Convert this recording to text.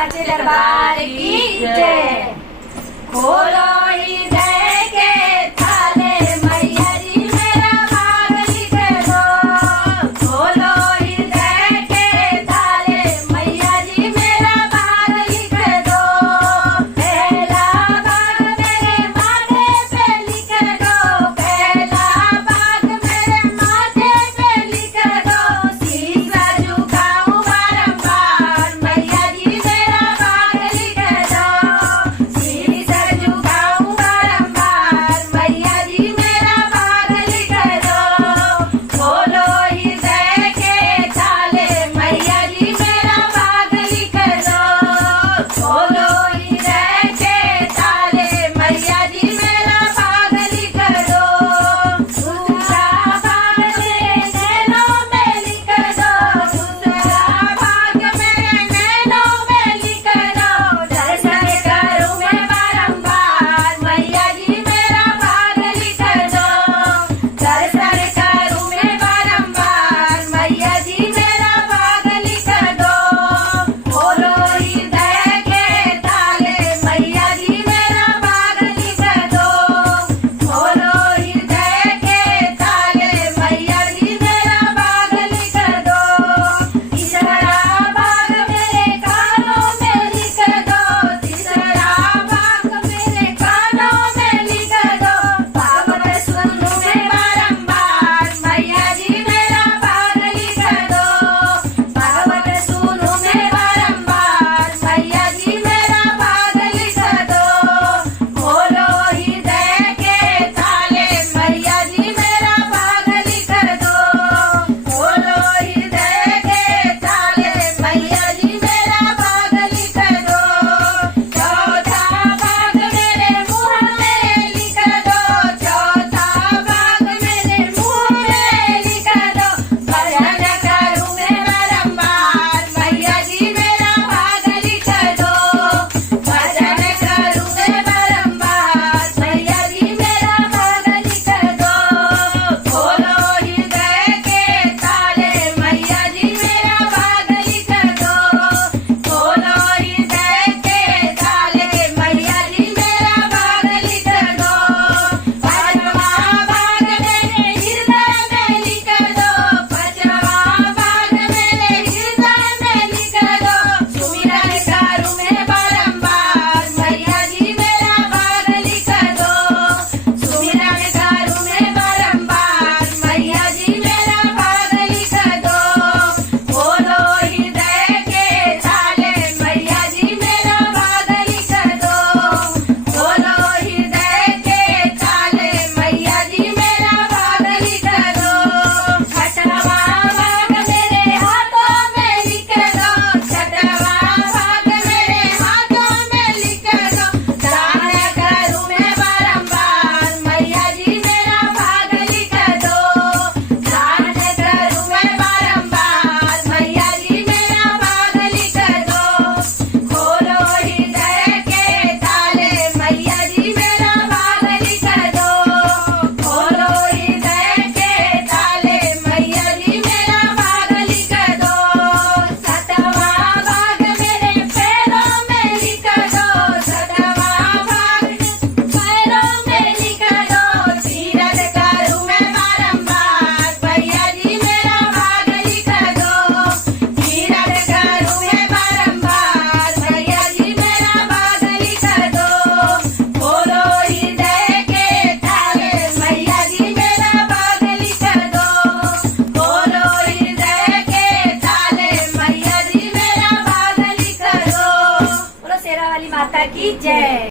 साचे दरबार की जय। खोलो हृदय के ताले मैया जी मेरा भाग लिख दो। खोलो हृदय के ताले मैया जी मेरा भाग लिख दो। पहला भाग मेरे माथे पे लिख दो। पहला भाग मेरे माथे पे लिख दो। शीशा झुकाऊं बारंबार मैया जी मेरा भाग लिख दो। शीशा झुकाऊं बारंबार मैया जी मेरा भाग लिख दो। खोलो हृदय के ताले मैया जी मेरा भाग लिख दो। खोलो हृदय के ताले मैया जी मेरा भाग लिख दो। दूसरा भाग मेरे नैनों में लिख दो। दूसरा भाग मेरे नैनों में लिख दो। दर्शन करूं मैं बारंबार मैया जी मेरा भाग लिख दो। दर्शन करूं मैं बारंबार मैया जी मेरा भाग लिख दो। खोलो हृदय के ताले मैया जी मेरा भाग लिख दो। खोलो हृदय के ताले मैया जी मेरा भाग लिख दो। तीसरा भाग मेरे कानों में लिख दो। तीसरा भाग मेरे कानों में लिख दो। भागवत सुनूं मैं बारंबार मैया जी मेरा भाग लिख दो। भागवत सुनूं मैं बारंबार मैया जी मेरा भाग लिख दो। खोलो हृदय के ताले मैया जी मेरा भाग लिख दो। खोलो हृदय के ताले मैया जी मेरा भाग लिख दो। चौथा भाग मेरे मुंह में लिख दो। चौथा भाग मेरे मुंह में लिख दो। भजन करूं मैं बारंबार मैया जी मेरा भाग लिख दो। भजन करूं मैं बारंबार मैया जी मेरा भाग लिख दो। खोलो हृदय के ताले मैया जी मेरा भाग लिख दो। खोलो हृदय के ताले मैया जी मेरा भाग लिख दो। पांचवा भाग मेरे हृदय में लिख दो। पांचवा भाग मेरे हृदय में लिख दो। सुमिरन करूं मैं बारंबार मैया जी मेरा भाग लिख दो। सुमिरन करूं मैं बारंबार मैया जी मेरा भाग लिख दो। खोलो हृदय के ताले मैया जी मेरा भाग लिख दो। खोलो हृदय के ताले मैया जी मेरा भाग लिख दो। छठवा भाग मेरे हाथों में लिख दो। छठवा भाग मेरे हाथों में लिख दो। दान करूं मैं बारंबार मैया जी मेरा भाग लिख दो। दान करूं मैं बारंबार मैया जी मेरा भाग लिख दो। खोलो हृदय के ताले मैया जी मेरा भाग लिख दो। खोलो हृदय के ताले मैया जी मेरा भाग लिख दो। सतवा भाग मेरे पैरों में लिख दो। सतवा भाग पैरों में लिख दो। तीरथ करूं मैं बारंबार मैया जी मेरा भाग लिख दो। तीरथ करूं मैं बारंबार मैया जी मेरा भाग लिख दो। खोलो हृदय के ताले मैया जी मेरा भाग लिख दो। खोलो हृदय के ताले मैया जी मेरा भाग लिख दो। बोलो शेरा वाली माता की जय।